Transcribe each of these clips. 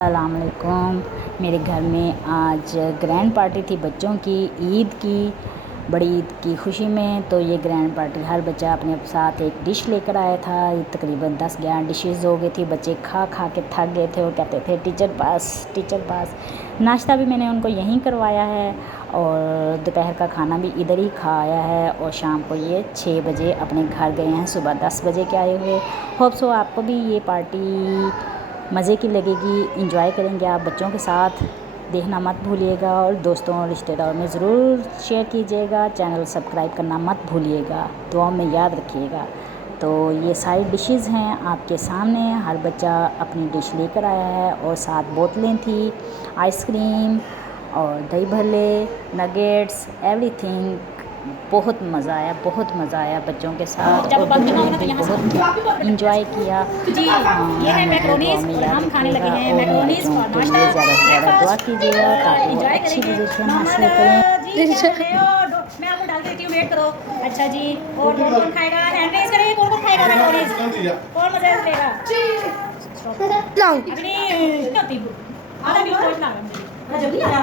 अस्सलामुअलैकुम। मेरे घर में आज ग्रैंड पार्टी थी बच्चों की, ईद की, बड़ी ईद की खुशी में। तो ये ग्रैंड पार्टी हर बच्चा अपने साथ एक डिश लेकर आया था। ये तकरीबन 10-11 डिशेस हो गई थी। बच्चे खा खा के थक गए थे और कहते थे टीचर पास, टीचर पास। नाश्ता भी मैंने उनको यहीं करवाया है और दोपहर का खाना भी इधर ही खाया है। और शाम को ये 6 बजे अपने घर गए हैं, सुबह 10 बजे के आए हुए। होप सो आपको भी ये पार्टी मज़े की लगेगी, इंजॉय करेंगे आप बच्चों के साथ। देखना मत भूलिएगा और दोस्तों और रिश्तेदारों में ज़रूर शेयर कीजिएगा। चैनल सब्सक्राइब करना मत भूलिएगा, दुआ में याद रखिएगा। तो ये सारी डिशेस हैं आपके सामने। हर बच्चा अपनी डिश लेकर आया है और 7 बोतलें थी, आइसक्रीम और दही भल्ले, नगेट्स, एवरीथिंग। बहुत मज़ा आया, बहुत मज़ा आया बच्चों के साथ और बच्चों ने भी बहुत इंजॉय किया। जी, ये है मैक्रोनीज और हम खाने लगे हैं मैक्रोनीज और नाश्ता। ज़्यादा से ज़्यादा दुआ कीजिएगा ताकि वो अच्छी पोजीशन हासिल करें। मैं आपको डाल के देती हूँ, वेट करो। अच्छा जी, और कौन खाएगा? हैंड रेज करें, कौन खाएगा मैक्रोनीज? कौन मजा लेगा? अगली कितना होती है? आधा किलो गोश्त ला रहा हूं। जब नहीं आया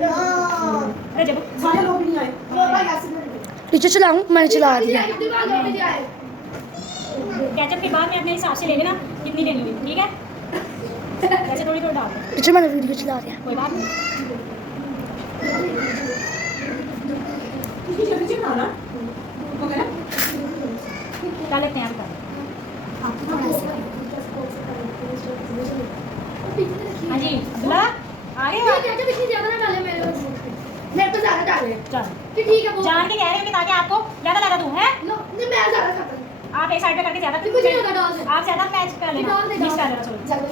अरे जब सारे लोग नहीं आए टीचर चलाऊं, मैंने चला दिया। केचप के बाद में अपने हिसाब से ले लेना कितनी लेनी हुई, ठीक है? वैसे थोड़ी थोड़ी डाल दो। टीचर मैंने वीडियो चला दिया। कोई बात नहीं। क्या लेते हैं आप? हाँ जी, अब्दुल्ला आ रहे हो? मेरे को ज़्यादा डाले। चल ठीक है, जान के कह रहे हो कि ताकि आपको ज़्यादा लगा दूं, हैं? नहीं मैं ज़्यादा खाता हूं। आप एक साइड पे करके ज़्यादा कुछ नहीं होता डाल से। आप ज़्यादा मैच कर लेना, डाल दे, मिक्स कर डाल लेना। दे। सॉरी, ज़्यादा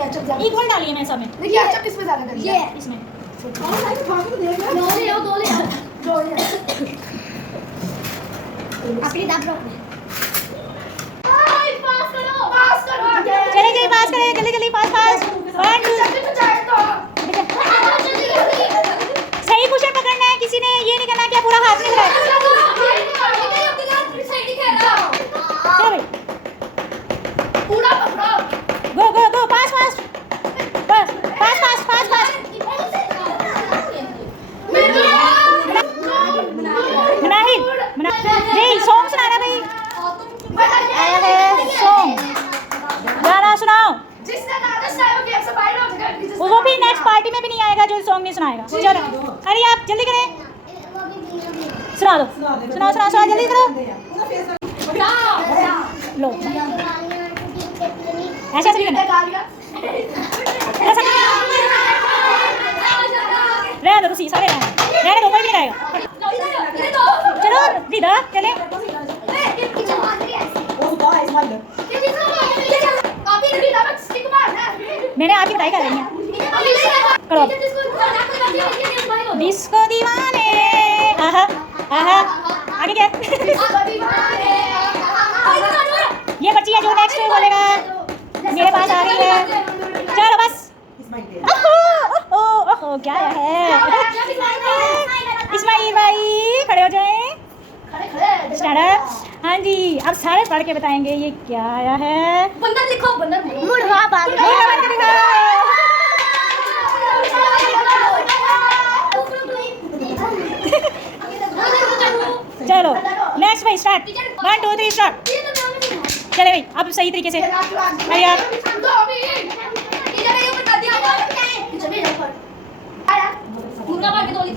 केचप ज़्यादा। इक्वल डालिए मैं सब में। नहीं केचप किस में ज़्यादा करी है? इसमें दो ले आओ, दो ले आओ। दो ले आओ। अपनी दाब रखो। पास करो। चले जाइए, पास करें, जल्दी जल्दी, पास पास। 1 2 सही कुशन पकड़ना है, किसी ने ये नहीं करना कि पूरा हाथ में लगाए। पूरा पकड़ो। गो गो गो, पास पास बस, पास पास पास पास। मनाहिल नहीं, सॉन्ग सुनाना भाई। आया है सॉन्ग, गाना सुनाओ। जिसने गाना सुनाया वो गेम से बाहर हो जाएगा। वो भी नेक्स्ट पार्टी में भी नहीं आएगा जो सॉन्ग नहीं सुनाएगा। चलो अरे आप जल्दी करें, सुना दो, सुनाओ सुनाओ सुनाओ, जल्दी करो। लो ऐसा नहीं करना, ऐसा रहने दो, सारे रहने दो, कोई भी नहीं आएगा। चलो दीदा चले। मैंने आपकी बताई कर रही है, करो डिस्को दीवाने। आहा आहा, आगे क्या? ये बच्ची है जो नेक्स्ट बोलेगा, मेरे पास आ रही है। चलो बस, ओहो ओहो क्या है? इस्माइल भाई खड़े हो जाएं। स्टार्ट। हाँ जी, अब सारे पढ़ के बताएंगे ये क्या आया है। बंदर लिखो, बंदर मुर्गा बाल। चलो नेक्स्ट भाई, स्टार्ट। 1 2 3 स्टार्ट। चले भाई, अब सही तरीके से अरे यार।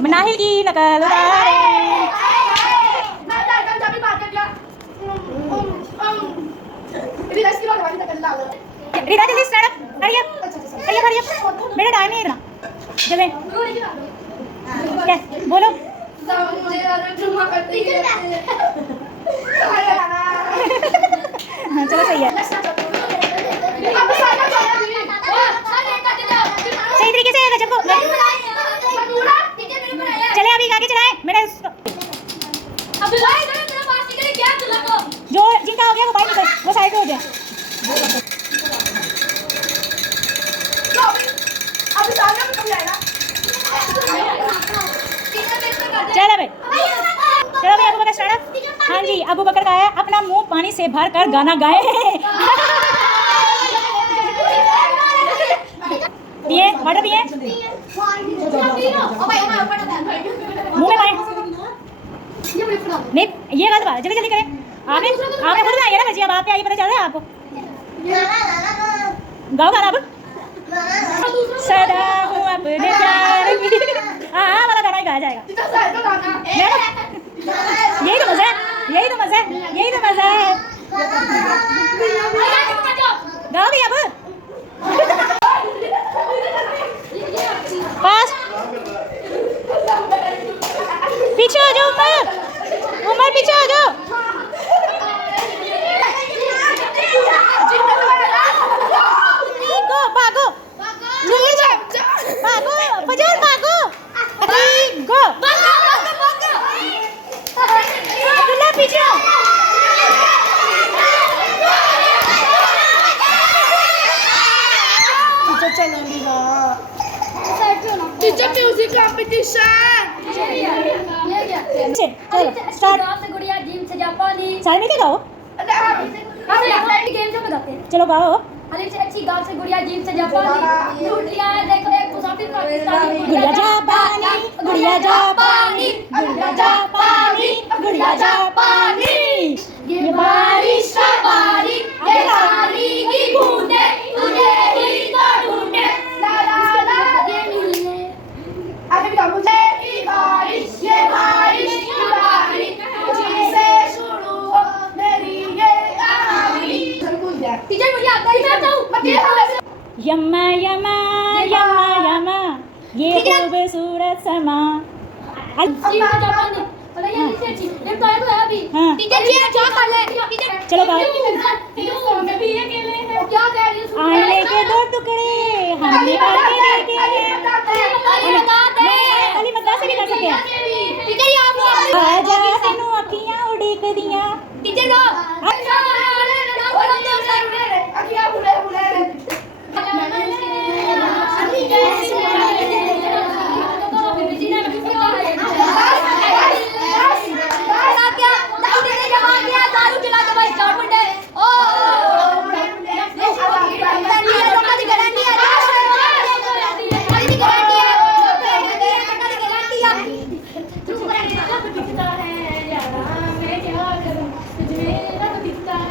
मनाहिल की नकल उतारे। रीता जल्दी start, hurry up hurry up hurry up, मेरा टाइम नहीं इतना। चले क्या बोलो? हाँ चलो सही है, सही तरीके से गजब को। चले अभी आगे चलाएं, मेरा जो जिनका हो गया वो बाइक निकल, वो साइड पे हो जाए। चलो भाई, चलो भाई, अबू बकर स्टार्ट। हाँ जी, अबू बकर का है अपना मुंह पानी से भर कर गाना गाए। पिए वाटर पिए मुंह में पाए नहीं ये गलत बात है जल्दी जल्दी करें आपने खुद बनाई है ना भजिया बात पे आई पता चल रहा है आपको गाओ गाना अब सदा हूँ अपने प्यार की हाँ वाला गाना ही गाया जाएगा यही तो मजा है यही तो मजा है यही तो मजा है गाओ भी अब पास पीछे आ जाओ उमर पीछे आ जाओ भागो भागो फजर भागो गो अब्दुल्ला पीछे टीचर म्यूजिक कंपटीशन चलो स्टार्ट से गुड़िया जिम से जापानी सारे में क्या गाओ गेम से बताते हैं चलो गाओ अली से अच्छी गांव से गुड़िया जीप से जापानी गुड़िया देखो एक मुसाफिर पाकिस्तानी गुड़िया जापानी गुड़िया जापानी गुड़िया जापानी गुड़िया जापानी ये बारिश का बारी ये पानी की बूंदे तुझे ही तो ढूंढे ला ला ला ये नीले आगे भी गाओ मुझे की बारिश की बारी मुझसे शुरू हो मेरी ये कहानी टीचर मुझे आता ही मैं बताऊं यम्मा यम्मा यम्मा यम्मा ये खूबसूरत समा जापानी और ये नीचे अच्छी ये तो है अभी हाँ। टीचर जी क्या कर ले चलो गाओ टीचर फोन में भी ये खेले हैं क्या कह रही है आईने के दो टुकड़े हमने करके देखे अली मद्दा से भी कर सकते हैं टीचर ये आप आजा सानू अखियां उड़ीक दियां टीचर को अखियां बुले बुले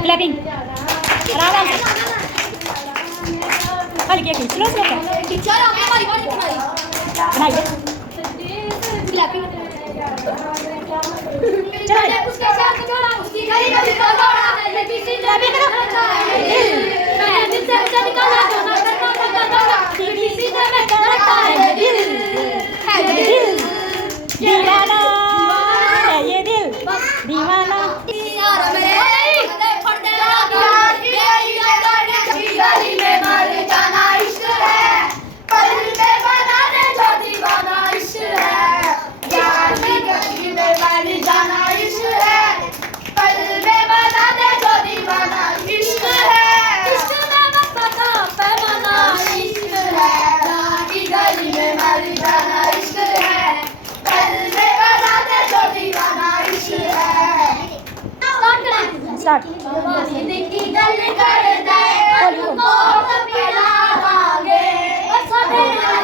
क्लैपिंग आराम से हल्की हल्की स्लो स्लो टीचर आपने हमारी बॉडी बनाई बनाइए चलो उसके साथ जोड़ा उसकी गली में जोड़ा मैं किसी ने भी करो मैं दिल से निकाला जो ना करना किसी ने मैं करता है दिल दीवाना है ये दिल दीवाना यार मेरे गली में मर जाना इश्क है पल में बना दे जो दीवाना इश्क है यार की गली में मर जाना इश्क है पल में बना दे जो दीवाना इश्क है इश्क में मत बता पैमाना इश्क है यार की गली में मर जाना इश्क है पल में बना दे जो दीवाना इश्क है स्टार्ट देखी गल कर दे को पिला लागे सबे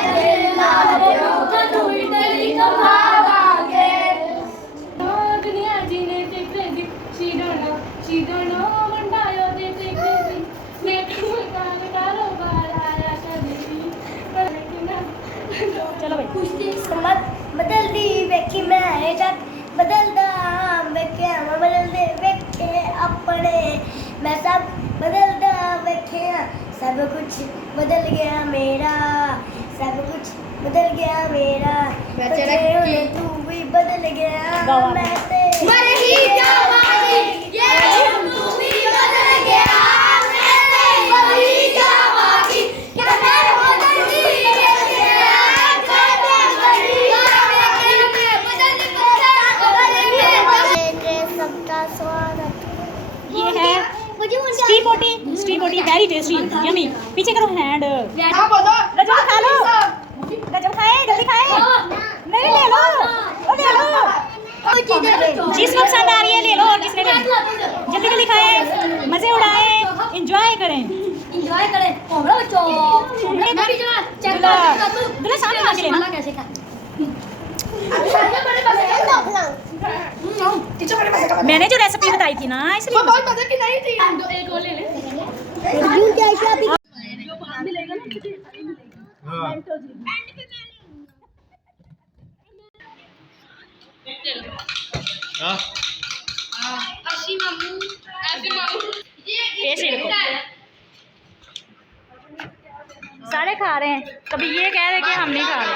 दिल लागे तनु इडली कमावागे दुनिया जीने ते क्रेजी शी डोंट नो मंडायो दे ते क्रेजी मैं कोई कारोबार आया कभी चलो भाई कुश्ती समझ बदल दी वेखी मैं जग बदलदा वेखे बदल दे वेखे अपने मैं सब बदलदा वेखे सब कुछ बदल गया मेरा सब कुछ बदल गया मेरा तू भी बदल गया मैं से मर ही जावानी ये तू भी बदल गया मैं से मर ही जावानी क्या मैं बदल गई ये है स्ट्री पोटी वेरी टेस्टी यमी पीछे करो हैंड गजब खा लो गजब खाए जल्दी खाए नहीं ले लो ओ ले लो जिसको पसंद आ रही है ले लो और किसने लेनी जल्दी जल्दी खाए मजे उड़ाए एंजॉय करें एंजॉय करें कोमड़ा बच्चों मैं भी चला चेक करो मेरे सामने खा के लेना। कैसे खा मैंने जो रेसिपी बताई थी ना इसलिए टेस्ट ये देखो, सारे खा रहे हैं, कभी ये कह रहे कि हम नहीं खा रहे।